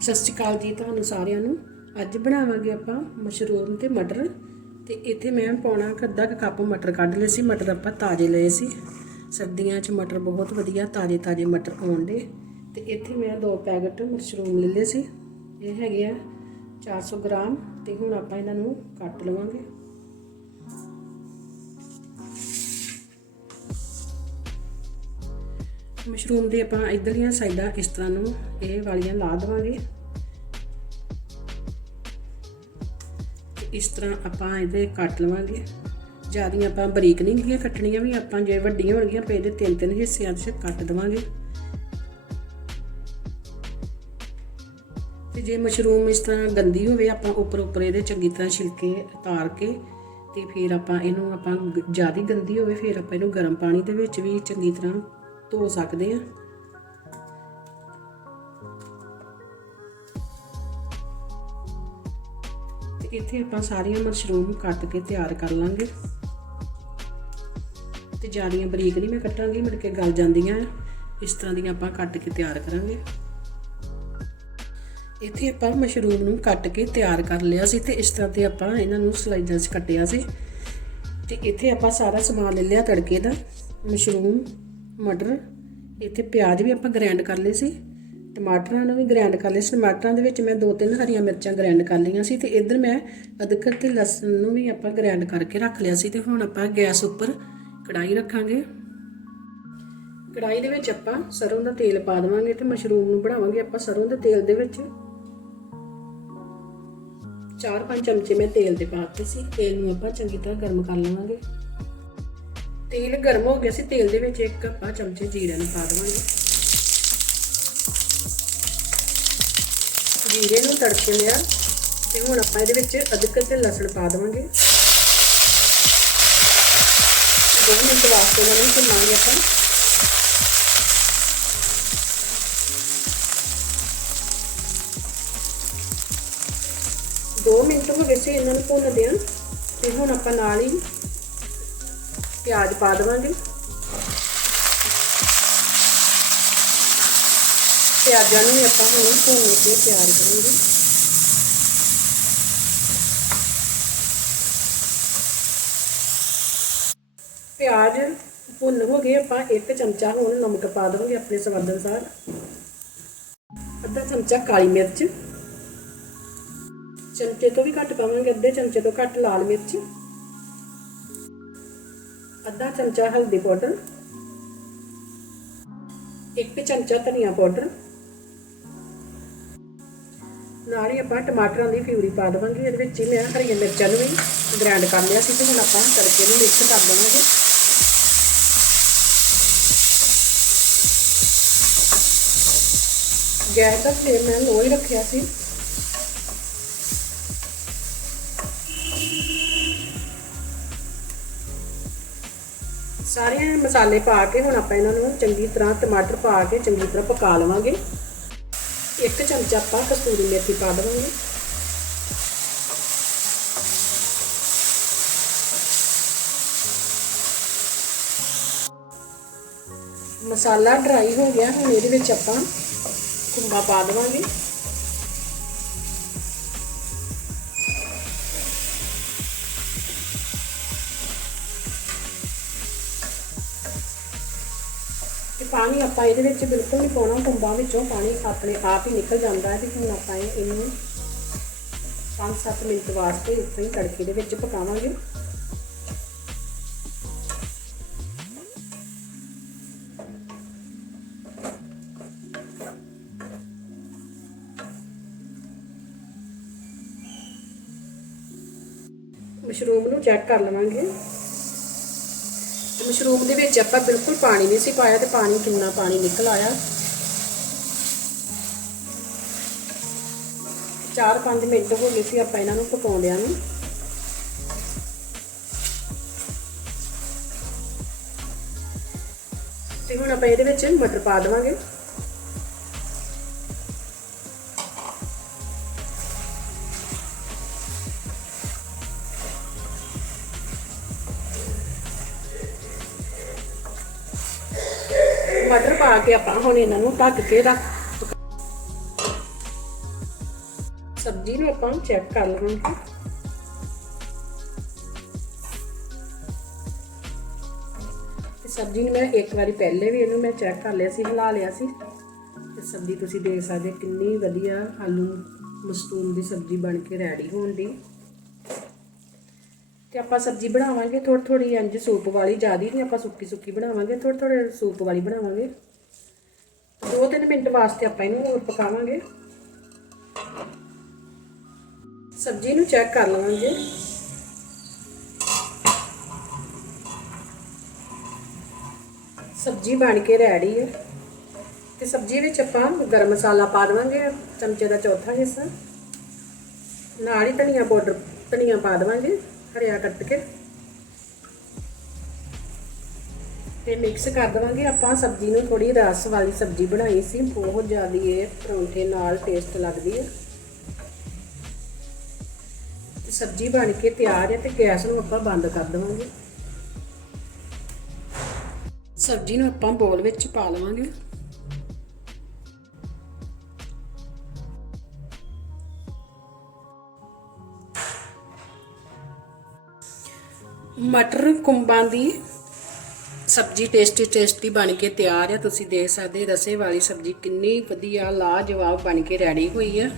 ਸਤਿ ਸ਼੍ਰੀ ਅਕਾਲ ਜੀ ਤੁਹਾਨੂੰ ਸਾਰਿਆਂ ਨੂੰ। ਅੱਜ ਬਣਾਵਾਂਗੇ ਆਪਾਂ ਮਸ਼ਰੂਮ ਤੇ ਮਟਰ। ਤੇ ਇੱਥੇ ਮੈਂ ਪਾਉਣਾ ਕੁ ਅੱਧਾ ਕੁ ਕੱਪ ਮਟਰ ਕੱਢ ਲਏ ਸੀ। ਮਟਰ ਆਪਾਂ ਤਾਜ਼ੇ ਲਏ ਸੀ। ਸਰਦੀਆਂ 'ਚ ਮਟਰ ਬਹੁਤ ਵਧੀਆ ਤਾਜ਼ੇ ਤਾਜ਼ੇ ਮਟਰ ਆਉਂਦੇ ਤੇ ਇੱਥੇ ਮੈਂ ਦੋ ਪੈਕਟ ਮਸ਼ਰੂਮ ਲੈ ਲਏ ਸੀ। ਇਹ ਹੈਗੇ ਆ 400 ਗ੍ਰਾਮ। ਤੇ ਹੁਣ ਆਪਾਂ ਇਹਨਾਂ ਨੂੰ ਕੱਟ ਲਵਾਂਗੇ। ਮਸ਼ਰੂਮ ਦੇ ਆਪਾਂ ਇਧਰਲੀਆਂ ਸਾਈਡਾਂ ਇਸ ਤਰ੍ਹਾਂ ਨੂੰ ਇਹ ਵਾਲੀਆਂ ਲਾ ਦੇਵਾਂਗੇ। ਇਸ ਤਰ੍ਹਾਂ ਆਪਾਂ ਇਹਦੇ ਕੱਟ ਲਵਾਂਗੇ। ਜਿਆਦੀਆਂ ਆਪਾਂ ਬਰੀਕ ਨਹੀਂ ਗੀਆਂ ਕੱਟਣੀਆਂ ਵੀ ਆਪਾਂ ਜੇ ਵੱਡੀਆਂ ਹੋਣਗੀਆਂ ਪਏ ਦੇ ਤਿੰਨ ਤਿੰਨ ਹਿੱਸਿਆਂ 'ਚ ਕੱਟ ਦੇਵਾਂਗੇ। ਤੇ ਜੇ ਮਸ਼ਰੂਮ ਇਸ ਤਰ੍ਹਾਂ ਗੰਦੀ ਹੋਵੇ, ਆਪਾਂ ਉੱਪਰ ਉੱਪਰ ਇਹਦੇ ਚੰਗੀ ਤਰ੍ਹਾਂ ਛਿਲਕੇ ਉਤਾਰ ਕੇ ਤੇ ਫਿਰ ਆਪਾਂ ਇਹਨੂੰ ਆਪਾਂ ਜ਼ਿਆਦਾ ਗੰਦੀ ਹੋਵੇ, ਫਿਰ ਆਪਾਂ ਇਹਨੂੰ ਗਰਮ ਪਾਣੀ ਦੇ ਵਿੱਚ ਵੀ ਚੰਗੀ ਤਰ੍ਹਾਂ ਧੋ ਸਕਦੇ ਆ ਤੇ ਇੱਥੇ ਆਪਾਂ ਸਾਰੀਆਂ ਮਸ਼ਰੂਮ ਕੱਟ ਕੇ ਤਿਆਰ ਕਰ ਲਾਂਗੇ। ਤੇ ਜਿਆਦੀਆਂ ਬਰੀਕ ਨਹੀਂ ਮੈਂ ਕੱਟਾਂਗੀ, ਮੁੜ ਕੇ ਗਲ ਜਾਂਦੀਆਂ ਇਸ ਤਰ੍ਹਾਂ ਦੀਆਂ ਆਪਾਂ ਕੱਟ ਕੇ ਤਿਆਰ ਕਰਾਂਗੇ। ਇੱਥੇ ਆਪਾਂ ਮਸ਼ਰੂਮ ਨੂੰ ਕੱਟ ਕੇ ਤਿਆਰ ਕਰ ਲਿਆ ਸੀ ਤੇ ਇਸ ਤਰ੍ਹਾਂ ਤੇ ਆਪਾਂ ਇਹਨਾਂ ਨੂੰ ਸਲਾਈਜ਼ਾਂ 'ਚ ਕੱਟਿਆ ਸੀ। ਤੇ ਇੱਥੇ ਆਪਾਂ ਸਾਰਾ ਸਮਾਨ ਲੈ ਲਿਆ ਤੜਕੇ ਦਾ। ਮਸ਼ਰੂਮ ਮਟਰ, ਇੱਥੇ ਪਿਆਜ਼ ਵੀ ਆਪਾਂ ਗ੍ਰਾਈਂਡ ਕਰ ਲਏ ਸੀ, ਟਮਾਟਰਾਂ ਨੂੰ ਵੀ ਗ੍ਰਾਈਂਡ ਕਰ ਲਏ ਸੀ। ਟਮਾਟਰਾਂ ਦੇ ਵਿੱਚ ਮੈਂ ਦੋ ਤਿੰਨ ਹਰੀਆਂ ਮਿਰਚਾਂ ਗ੍ਰਾਈਂਡ ਕਰ ਲਈਆਂ ਸੀ ਤੇ ਇੱਧਰ ਮੈਂ ਅਦਰਕ ਤੇ ਲਸਣ ਨੂੰ ਵੀ ਆਪਾਂ ਗ੍ਰਾਈਂਡ ਕਰਕੇ ਰੱਖ ਲਿਆ ਸੀ ਤੇ ਹੁਣ ਆਪਾਂ ਗੈਸ ਉੱਪਰ ਕੜਾਈ ਰੱਖਾਂਗੇ। ਕੜਾਈ ਦੇ ਵਿੱਚ ਆਪਾਂ ਸਰੋਂ ਦਾ ਤੇਲ ਪਾ ਦੇਵਾਂਗੇ ਤੇ ਮਸ਼ਰੂਮ ਨੂੰ ਬਣਾਵਾਂਗੇ ਆਪਾਂ ਸਰੋਂ ਦੇ ਤੇਲ ਦੇ ਵਿੱਚ। 4-5 ਚਮਚੇ ਮੈਂ ਤੇਲ ਦੇ ਪਾਤੇ ਸੀ। ਤੇਲ ਨੂੰ ਆਪਾਂ ਚੰਗੀ ਤਰ੍ਹਾਂ ਗਰਮ ਕਰ ਲਵਾਂਗੇ। ਤੇਲ ਗਰਮ ਹੋ ਗਿਆ ਸੀ, ਤੇਲ ਦੇ ਵਿੱਚ ਇੱਕ ਆਪਾਂ ਚਮਚੇ ਜੀਰਾ ਨੂੰ ਪਾ ਦੇਵਾਂਗੇ। ਜੀਰੇ ਨੂੰ ਤੜਕੇ ਲਿਆ ਤੇ ਹੁਣ ਆਪਾਂ ਇਹਦੇ ਵਿੱਚ ਅਦਰਕ ਤੇ ਲਸਣ ਪਾ ਦੇਵਾਂਗੇ। ਦੋ ਮਿੰਟ ਵਾਸਤੇ ਇਹਨਾਂ ਨੂੰ ਭੁੰਨਾਂਗੇ ਆਪਾਂ। ਦੋ ਮਿੰਟ ਹੋ ਗਏ ਸੀ ਇਹਨਾਂ ਨੂੰ ਭੁੰਨਦੇ ਆ ਤੇ ਹੁਣ ਆਪਾਂ ਨਾਲ ਹੀ ਪਿਆਜ਼ ਪਾ ਦੇਵਾਂਗੇ। ਪਿਆਜ਼ਾਂ ਨੂੰ ਆਪਾਂ ਹੁਣ ਭੁੰਨ ਕੇ ਤਿਆਰ ਕਰਾਂਗੇ। ਪਿਆਜ਼ ਭੁੰਨ ਹੋ ਗਏ, ਆਪਾਂ ਇੱਕ ਚਮਚਾ ਹੁਣ ਨਮਕ ਪਾ ਦਵਾਂਗੇ ਆਪਣੇ ਸਵਾਦ ਅਨੁਸਾਰ। ਅੱਧਾ ਚਮਚਾ ਕਾਲੀ ਮਿਰਚ। ਚਮਚੇ ਤੋਂ ਵੀ ਘੱਟ ਪਾਵਾਂਗੇ, ਅੱਧੇ ਚਮਚੇ ਤੋਂ ਘੱਟ ਲਾਲ ਮਿਰਚ। ਅੱਧਾ ਚਮਚਾ ਹਲਦੀ ਪਾਊਡਰ, ਇੱਕ ਚਮਚਾ ਧਨੀਆ ਪਾਊਡਰ। ਨਾਲ ਹੀ ਆਪਾਂ ਟਮਾਟਰਾਂ ਦੀ ਪਿਊਰੀ ਪਾ ਦੇਵਾਂਗੇ, ਇਹਦੇ ਵਿੱਚ ਹੀ ਮੈਂ ਹਰੀਆਂ ਮਿਰਚਾਂ ਨੂੰ ਵੀ ਗ੍ਰਾਈਂਡ ਕਰ ਲਿਆ ਸੀ ਤੇ ਹੁਣ ਆਪਾਂ ਤੜਕੇ ਨੂੰ ਮਿਕਸ ਕਰ ਦੇਵਾਂਗੇ। ਗੈਸ ਦਾ ਫਲੇਮ ਮੈਂ ਲੋ ਹੀ ਰੱਖਿਆ ਸੀ। ਸਾਰੇ ਮਸਾਲੇ ਪਾ ਕੇ ਹੁਣ ਆਪਾਂ ਇਹਨਾਂ ਨੂੰ ਚੰਗੀ ਤਰ੍ਹਾਂ ਟਮਾਟਰ ਪਾ ਕੇ ਚੰਗੀ ਤਰ੍ਹਾਂ ਪਕਾ ਲਵਾਂਗੇ। ਇੱਕ ਚਮਚਾ ਆਪਾਂ ਕਸੂਰੀ ਮੇਥੀ ਪਾ ਦੇਵਾਂਗੇ। ਮਸਾਲਾ ਡਰਾਈ ਹੋ ਗਿਆ, ਹੁਣ ਇਹਦੇ ਵਿੱਚ ਆਪਾਂ ਕੁੰਬਾ ਪਾ ਦੇਵਾਂਗੇ। ਪਾਣੀ ਆਪਾਂ ਇਹਦੇ ਵਿੱਚ ਬਿਲਕੁਲ ਨਹੀਂ ਪਾਉਣਾ ਕੁੰਬਾਂ ਵਿੱਚੋਂ ਪਾਣੀ ਆਪਣੇ ਆਪ ਹੀ ਨਿਕਲ ਜਾਂਦਾ ਹੈ ਤੇ ਹੁਣ ਆਪਾਂ ਇਹ- ਇਹਨੂੰ 5-7 ਮਿੰਟ ਵਾਸਤੇ ਇੱਥੇ ਹੀ ਤੜਕੇ ਦੇ ਵਿੱਚ ਪਕਾਵਾਂਗੇ। ਮਸ਼ਰੂਮ ਨੂੰ ਚੈੱਕ ਕਰ ਲਵਾਂਗੇ। ਮਸ਼ਰੂਮ ਦੇ ਵਿੱਚ ਆਪਾਂ ਬਿਲਕੁਲ ਪਾਣੀ ਨਹੀਂ ਸੀ ਪਾਇਆ ਤੇ ਪਾਣੀ ਕਿੰਨਾ ਪਾਣੀ ਨਿਕਲ ਆਇਆ। 4-5 ਮਿੰਟ ਹੋ ਗਏ ਸੀ ਆਪਾਂ ਇਹਨਾਂ ਨੂੰ ਪਕਾਉਂਦਿਆਂ ਨੂੰ। ਤੇ ਹੁਣ ਆਪਾਂ ਇਹਦੇ ਵਿੱਚ ਮਟਰ ਪਾ ਦੇਵਾਂਗੇ। ਮਟਰ ਪਾ ਕੇ ਆਪਾਂ ਹੁਣ ਇਹਨਾਂ ਨੂੰ ਢੱਕ ਕੇ ਰੱਖ। ਸਬਜ਼ੀ ਨੂੰ ਆਪਾਂ ਚੈੱਕ ਕਰ ਲਵਾਂਗੇ। ਤੇ ਸਬਜ਼ੀ ਨੂੰ ਮੈਂ ਇੱਕ ਵਾਰੀ ਪਹਿਲੇ ਵੀ ਇਹਨੂੰ ਮੈਂ ਚੈੱਕ ਕਰ ਲਿਆ ਸੀ, ਹਿਲਾ ਲਿਆ ਸੀ। ਤੇ ਸਬਜ਼ੀ ਤੁਸੀਂ ਦੇਖ ਸਕਦੇ ਕਿੰਨੀ ਵਧੀਆ ਆਲੂ ਮਸਤੂਮ ਦੀ ਸਬਜ਼ੀ ਬਣ ਕੇ ਰੈਡੀ ਹੋਣ ਦੀ ਤੇ ਆਪਾਂ ਸਬਜ਼ੀ ਬਣਾਵਾਂਗੇ ਥੋੜੀ ਥੋੜੀ ਇੰਜ ਸੂਪ ਵਾਲੀ ਜ਼ਿਆਦੀ ਨਹੀਂ, ਆਪਾਂ ਸੁੱਕੀ ਸੁੱਕੀ ਬਣਾਵਾਂਗੇ ਥੋੜੀ ਥੋੜੇ ਸੂਪ ਵਾਲੀ ਬਣਾਵਾਂਗੇ। ਦੋ ਤਿੰਨ ਮਿੰਟ ਵਾਸਤੇ ਆਪਾਂ ਇਹਨੂੰ ਹੋਰ ਪਕਾਵਾਂਗੇ। ਸਬਜ਼ੀ ਨੂੰ ਚੈੱਕ ਕਰ ਲਵਾਂਗੇ। ਸਬਜ਼ੀ ਬਣ ਕੇ ਰੈਡੀ ਹੈ। ਤੇ ਸਬਜ਼ੀ ਵਿੱਚ ਆਪਾਂ ਗਰਮ ਮਸਾਲਾ ਪਾ ਦੇਵਾਂਗੇ, ਚਮਚੇ ਦਾ ਚੌਥਾ ਹਿੱਸਾ। ਨਾਲ ਹੀ ਧਨੀਆ ਪਾਊਡਰ, ਧਨੀਆ ਪਾ ਦੇਵਾਂਗੇ। ਹਰਿਆ ਕੱਟ ਕੇ। ਤੇ ਮਿਕਸ ਕਰ ਦੇਵਾਂਗੇ। ਆਪਾਂ ਸਬਜ਼ੀ ਨੂੰ ਥੋੜੀ ਰਸ ਵਾਲੀ ਸਬਜ਼ੀ ਬਣਾਈ ਸੀ। ਬਹੁਤ ਜ਼ਿਆਦਾ ਇਹ ਪਰੌਂਠੇ ਨਾਲ ਟੇਸਟ ਲੱਗਦੀ ਹੈ। ਸਬਜ਼ੀ ਬਣ ਕੇ ਤਿਆਰ ਹੈ ਤੇ ਗੈਸ ਨੂੰ ਆਪਾਂ ਬੰਦ ਕਰ ਦੇਵਾਂਗੇ। ਸਬਜ਼ੀ ਨੂੰ ਆਪਾਂ ਬੋਲ ਵਿੱਚ ਪਾ ਲਵਾਂਗੇ। ਮਟਰ ਕੁੰਬਾਂ ਦੀ ਸਬਜ਼ੀ ਟੇਸਟੀ ਟੇਸਟੀ ਬਣ ਕੇ ਤਿਆਰ ਹੈ ਤੁਸੀਂ ਦੇਖ ਸਕਦੇ ਰਸੇ ਵਾਲੀ ਸਬਜ਼ੀ ਕਿੰਨੀ ਵਧੀਆ, ਲਾਜਵਾਬ ਬਣ ਕੇ ਰੈਡੀ ਹੋਈ ਹੈ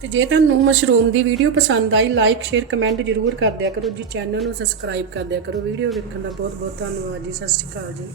ਤੇ ਜੇ ਤੁਹਾਨੂੰ ਮਸ਼ਰੂਮ ਦੀ ਵੀਡੀਓ ਪਸੰਦ ਆਈ ਲਾਈਕ ਸ਼ੇਅਰ ਕਮੈਂਟ ਜ਼ਰੂਰ ਕਰ ਦਿਆ ਕਰੋ। ਜੀ ਚੈਨਲ ਨੂੰ ਸਬਸਕ੍ਰਾਈਬ ਕਰ ਦਿਆ ਕਰੋ। ਵੀਡੀਓ ਵੇਖਣ ਦਾ ਬਹੁਤ ਬਹੁਤ ਧੰਨਵਾਦ ਜੀ। ਸਤਿ ਸ਼੍ਰੀ ਅਕਾਲ ਜੀ।